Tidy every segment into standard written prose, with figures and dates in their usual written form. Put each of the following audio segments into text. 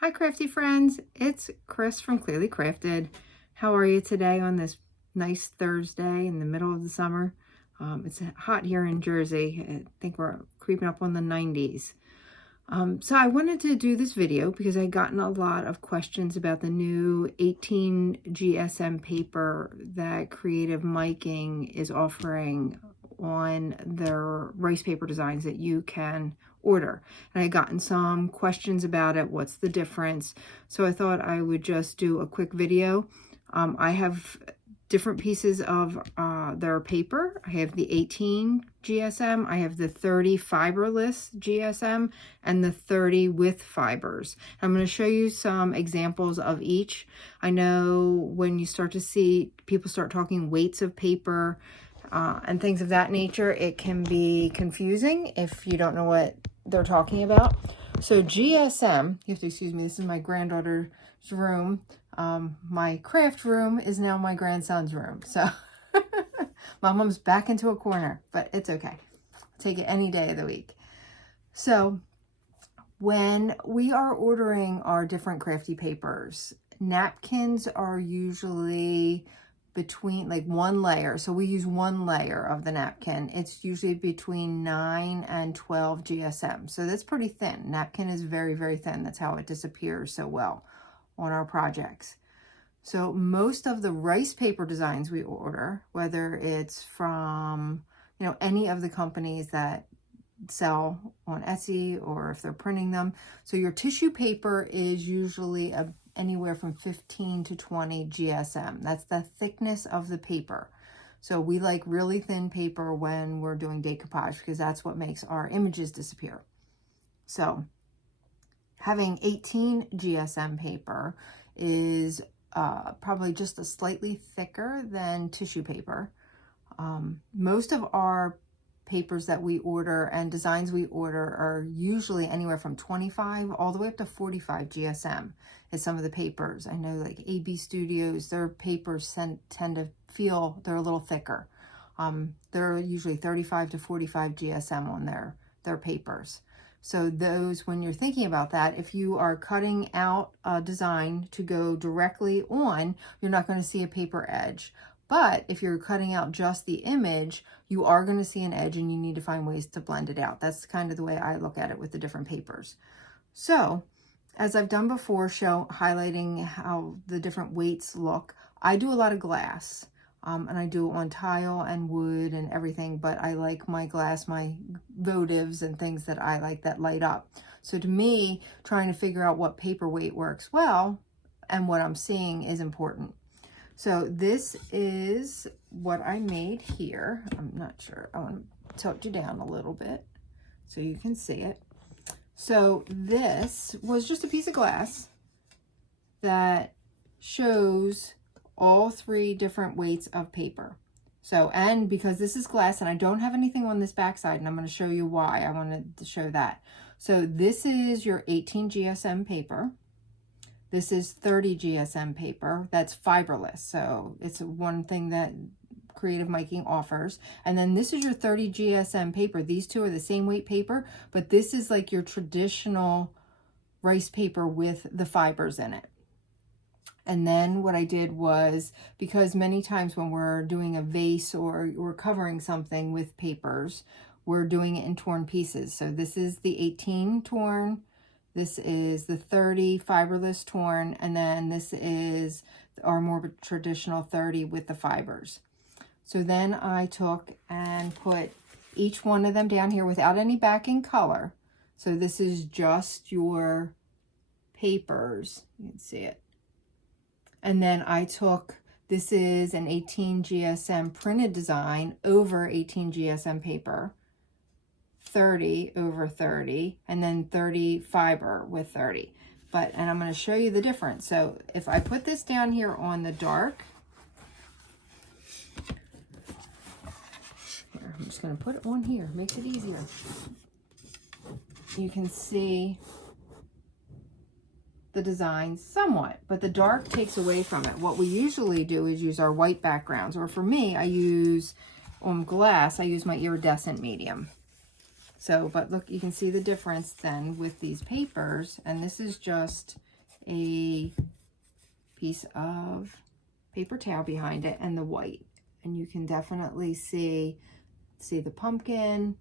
Hi crafty friends, it's Chris from Clearly Crafted. How are you today on this nice Thursday in the middle of the summer? It's hot here in Jersey. I think we're creeping up on the 90s. So I wanted to do this video because I've gotten a lot of questions about the new 18 GSM paper that Creative Miking is offering on their rice paper designs that you can order. And I gotten some questions about it. What's the difference? So I thought I would just do a quick video. I have different pieces of their paper. I have the 18 GSM, I have the 30 fiberless GSM, and the 30 with fibers. I'm going to show you some examples of each. I know when you start to see people start talking weights of paper and things of that nature, it can be confusing if you don't know what they're talking about. So GSM, you have to excuse me, this is my granddaughter's room. My craft room is now my grandson's room. So my mom's back into a corner, but it's okay. I'll take it any day of the week. So when we are ordering our different crafty papers, napkins are usually between like one layer. So we use one layer of the napkin. It's usually between 9 and 12 GSM. So that's pretty thin. Napkin is very, very thin. That's how it disappears so well on our projects. So most of the rice paper designs we order, whether it's from, any of the companies that sell on Etsy or if they're printing them. So your tissue paper is usually anywhere from 15 to 20 GSM. That's the thickness of the paper. So we like really thin paper when we're doing decoupage because that's what makes our images disappear. So having 18 GSM paper is probably just a slightly thicker than tissue paper. Most of our papers that we order and designs we order are usually anywhere from 25 all the way up to 45 GSM is some of the papers. I know like AB Studios, their papers tend to feel they're a little thicker. They're usually 35 to 45 GSM on their papers. So those, when you're thinking about that, if you are cutting out a design to go directly on, you're not going to see a paper edge. But if you're cutting out just the image, you are going to see an edge and you need to find ways to blend it out. That's kind of the way I look at it with the different papers. So as I've done before, highlighting how the different weights look, I do a lot of glass. And I do it on tile and wood and everything, but I like my glass, my votives and things that I like that light up. So to me, trying to figure out what paper weight works well and what I'm seeing is important. So this is what I made here. I'm not sure. I want to tilt you down a little bit so you can see it. So this was just a piece of glass that shows all three different weights of paper. So, and because this is glass and I don't have anything on this backside, and I'm going to show you why I wanted to show that. So this is your 18 GSM paper. This is 30 GSM paper. That's fiberless. So it's one thing that Creative Miking offers. And then this is your 30 GSM paper. These two are the same weight paper, but this is like your traditional rice paper with the fibers in it. And then what I did was, because many times when we're doing a vase or we're covering something with papers, we're doing it in torn pieces. So this is the 18 torn, this is the 30 fiberless torn, and then this is our more traditional 30 with the fibers. So then I took and put each one of them down here without any backing color. So this is just your papers. You can see it. And then I took, this is an 18 GSM printed design over 18 GSM paper, 30 over 30, and then 30 fiber with 30. And I'm going to show you the difference. So if I put this down here on the dark, here, I'm just going to put it on here, makes it easier. You can see the design somewhat, but the dark takes away from it. What we usually do is use our white backgrounds, or for me, I use on glass, I use my iridescent medium. So, but look, you can see the difference then with these papers, and this is just a piece of paper towel behind it and the white. And you can definitely see the pumpkin.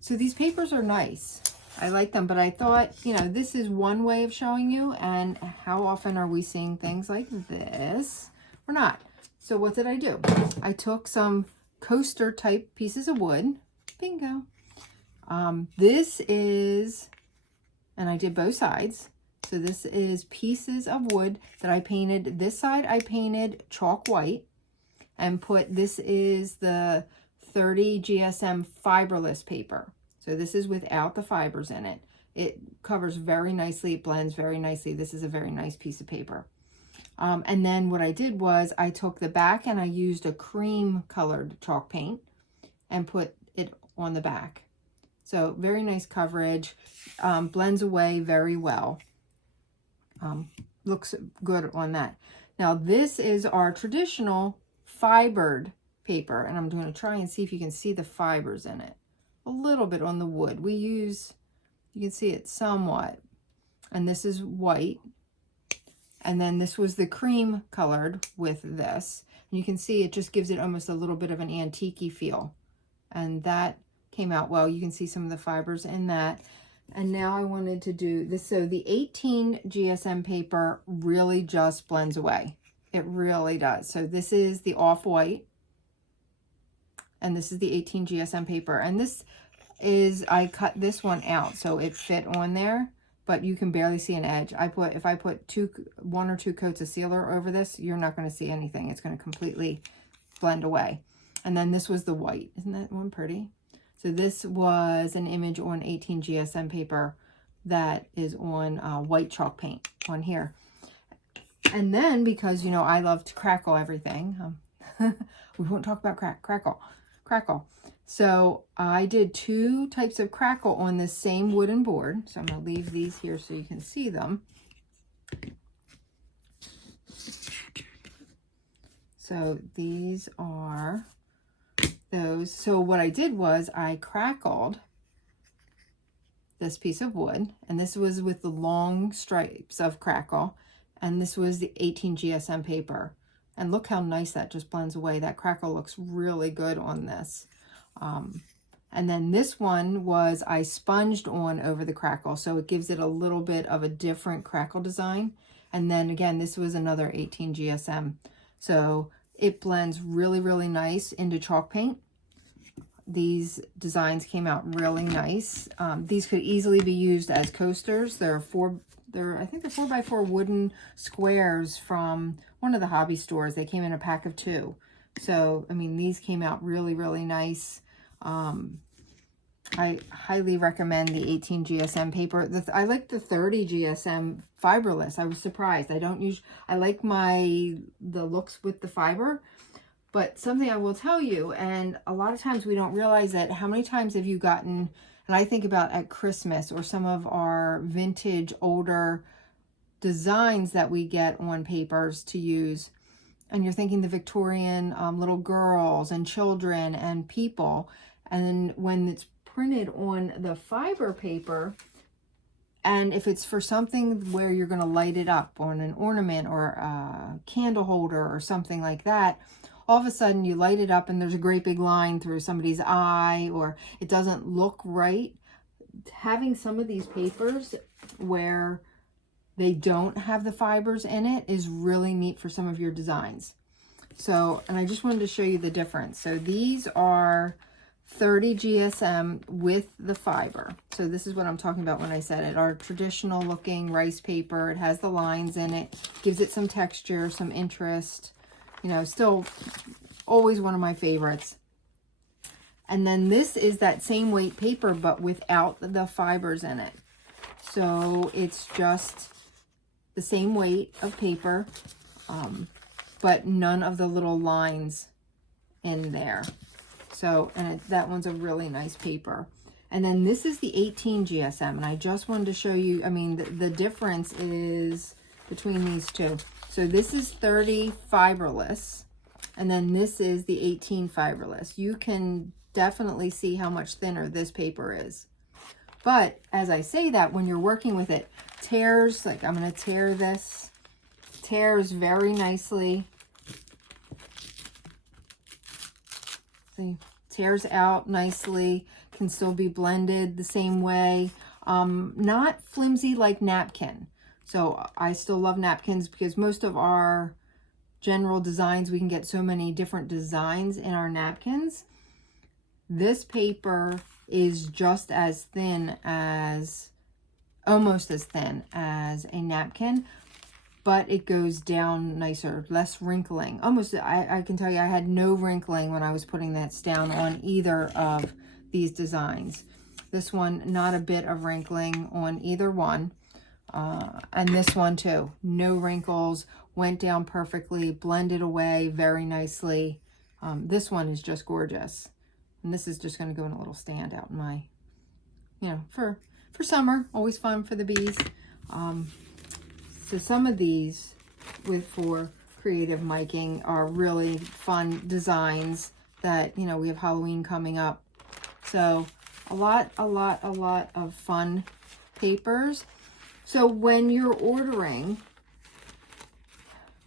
So these papers are nice. I like them, but I thought, you know, this is one way of showing you, and how often are we seeing things like this? We're not. So what did I do? I took some coaster type pieces of wood. Bingo. This is, and I did both sides. So this is pieces of wood that I painted. This side I painted chalk white and put, this is the 30 GSM fiberless paper. So this is without the fibers in it. It covers very nicely. It blends very nicely. This is a very nice piece of paper. And then what I did was I took the back and I used a cream colored chalk paint and put it on the back. So very nice coverage, blends away very well. Looks good on that. Now this is our traditional fibered paper, and I'm going to try and see if you can see the fibers in it. A little bit on the wood. We use, you can see it somewhat. And this is white. And then this was the cream colored with this. And you can see it just gives it almost a little bit of an antique-y feel. And that came out well. You can see some of the fibers in that. And now I wanted to do this. So the 18 GSM paper really just blends away. It really does. So this is the off-white. And this is the 18 GSM paper. And this is, I cut this one out so it fit on there, but you can barely see an edge. If I put one or two coats of sealer over this, you're not going to see anything. It's going to completely blend away. And then this was the white. Isn't that one pretty? So this was an image on 18 GSM paper that is on white chalk paint on here. And then, because, you know, I love to crackle everything. We won't talk about crackle. So I did two types of crackle on this same wooden board. So I'm going to leave these here so you can see them. So these are those. So what I did was I crackled this piece of wood, and this was with the long stripes of crackle, and this was the 18 GSM paper. And look how nice that just blends away. That crackle looks really good on this. And then this one was I sponged on over the crackle, so it gives it a little bit of a different crackle design. And then again, this was another 18 GSM. So it blends really, really nice into chalk paint. These designs came out really nice. These could easily be used as coasters. I think they're 4x4 wooden squares from one of the hobby stores. They came in a pack of 2. So, I mean, these came out really, really nice. I highly recommend the 18 GSM paper. I like the 30 GSM fiberless. I was surprised. I like the looks with the fiber, but something I will tell you, and a lot of times we don't realize that, how many times have you gotten, and I think about at Christmas or some of our vintage older designs that we get on papers to use, and you're thinking the Victorian little girls and children and people, and then when it's printed on the fiber paper, and if it's for something where you're going to light it up on an ornament or a candle holder or something like that, all of a sudden you light it up and there's a great big line through somebody's eye, or it doesn't look right. Having some of these papers where they don't have the fibers in it is really neat for some of your designs. So, and I just wanted to show you the difference. So these are 30 GSM with the fiber. So this is what I'm talking about when I said it. Our traditional looking rice paper. It has the lines in it, gives it some texture, some interest. You know, still always one of my favorites. And then this is that same weight paper, but without the fibers in it. So it's just the same weight of paper, but none of the little lines in there. So, and that one's a really nice paper. And then this is the 18 GSM, and I just wanted to show you, I mean, the difference is between these two. So this is 30 fiberless, and then this is the 18 fiberless. You can definitely see how much thinner this paper is. But as I say that, when you're working with it, tears, like I'm going to tear this, tears very nicely. See, tears out nicely, can still be blended the same way. Not flimsy like napkin. So I still love napkins because most of our general designs, we can get so many different designs in our napkins. This paper is just as thin as, almost as thin as a napkin, but it goes down nicer, less wrinkling. Almost, I can tell you I had no wrinkling when I was putting that down on either of these designs. This one, not a bit of wrinkling on either one. And this one too, no wrinkles, went down perfectly, blended away very nicely. This one is just gorgeous. And this is just going to go in a little stand out in my, you know, for summer, always fun for the bees. So some of these for creative miking are really fun designs that, you know, we have Halloween coming up. So a lot of fun papers. So when you're ordering,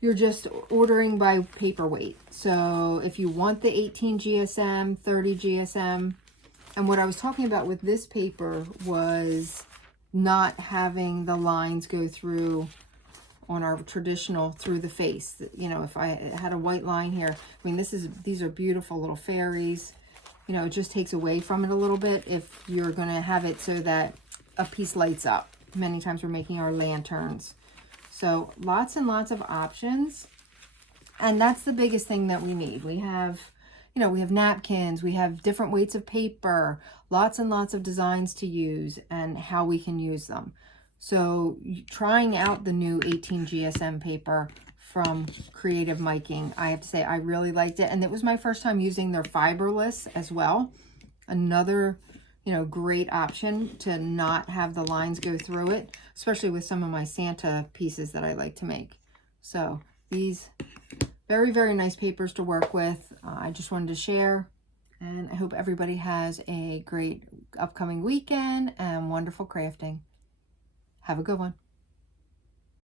you're just ordering by paper weight. So if you want the 18 GSM, 30 GSM, and what I was talking about with this paper was not having the lines go through on our traditional through the face. You know, if I had a white line here, I mean, these are beautiful little fairies. You know, it just takes away from it a little bit if you're going to have it so that a piece lights up. Many times we're making our lanterns. So lots and lots of options. And that's the biggest thing that we need. We have, you know, we have napkins, we have different weights of paper, lots and lots of designs to use and how we can use them. So trying out the new 18 GSM paper from Creative Miking, I have to say I really liked it. And it was my first time using their fiberless as well. Another, you know, great option to not have the lines go through it, especially with some of my Santa pieces that I like to make. So these very, very nice papers to work with. I just wanted to share, and I hope everybody has a great upcoming weekend and wonderful crafting. Have a good one.